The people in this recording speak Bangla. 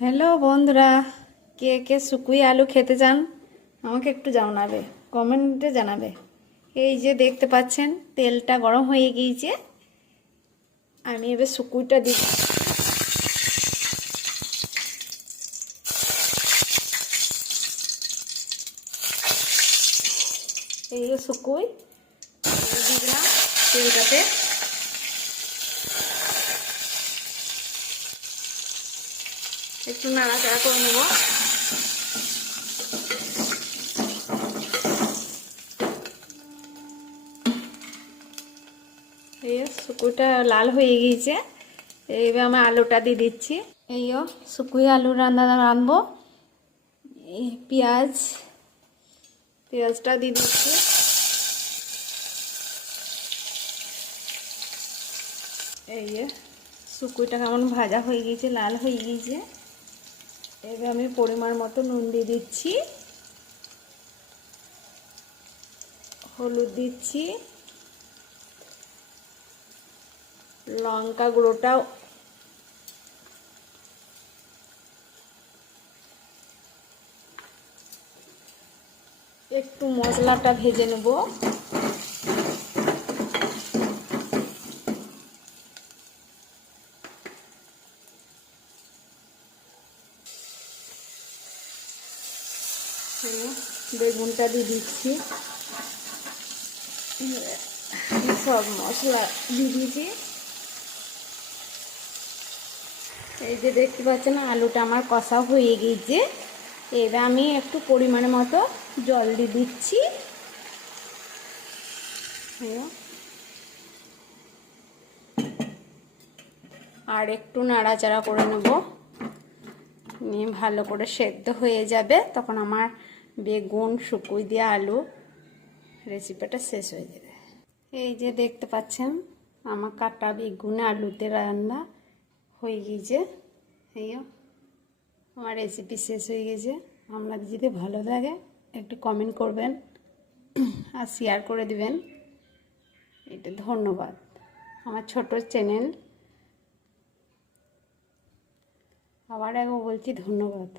হ্যালো বন্ধুরা, কে কে শুকুই আলু খেতে চান আমাকে একটু জানাবে, কমেন্টে জানাবে। এই যে দেখতে পাচ্ছেন তেলটা গরম হয়ে গিয়েছে, আমি এবার শুকুইটা দিচ্ছি। এই যে শুকুই দিয়ে দিলাম তেলটাতে। একটু নাড়াচাড়া করে নেব। এই শুকুইটা লাল হয়ে গিয়েছে, এইবার আমি আলুটা দিয়ে দিচ্ছি। এই শুকুই আলু রাঁধবো। পেঁয়াজটা দিয়ে দিচ্ছি। এই যে শুকুইটা কেমন ভাজা হয়ে গিয়েছে, লাল হয়ে গিয়েছে। এবার আমি পরিমাণ মতো নুন দিয়ে দিচ্ছি, হলুদ দিচ্ছি, লঙ্কা গুঁড়োটাও একটু মশলাটা ভেজে নেব। বেগুনটা দিয়ে দিচ্ছি, সব মশলা দিয়ে দিয়েছি। এই যে দেখতে পাচ্ছেন আলুটা আমার কষা হয়ে গিয়েছে। এবার আমি একটু পরিমাণ মতো জল দিয়ে দিচ্ছি। আর একটু নাড়াচাড়া করে নেব, নিয়ে ভালো করে সেদ্ধ হয়ে যাবে। তখন আমার বেগুন শুকুই দিয়ে আলু রেসিপিটা শেষ হয়ে যাবে। এই যে দেখতে পাচ্ছেন আমার কাটা বেগুন আলুতে রান্না হয়ে গিয়েছে। এই আমার রেসিপি শেষ হয়ে গেছে। আপনাদের যদি ভালো লাগে একটু কমেন্ট করবেন আর শেয়ার করে দিবেন। এটা ধন্যবাদ। আমার ছোট চ্যানেল, আবার একবার বলছি ধন্যবাদ।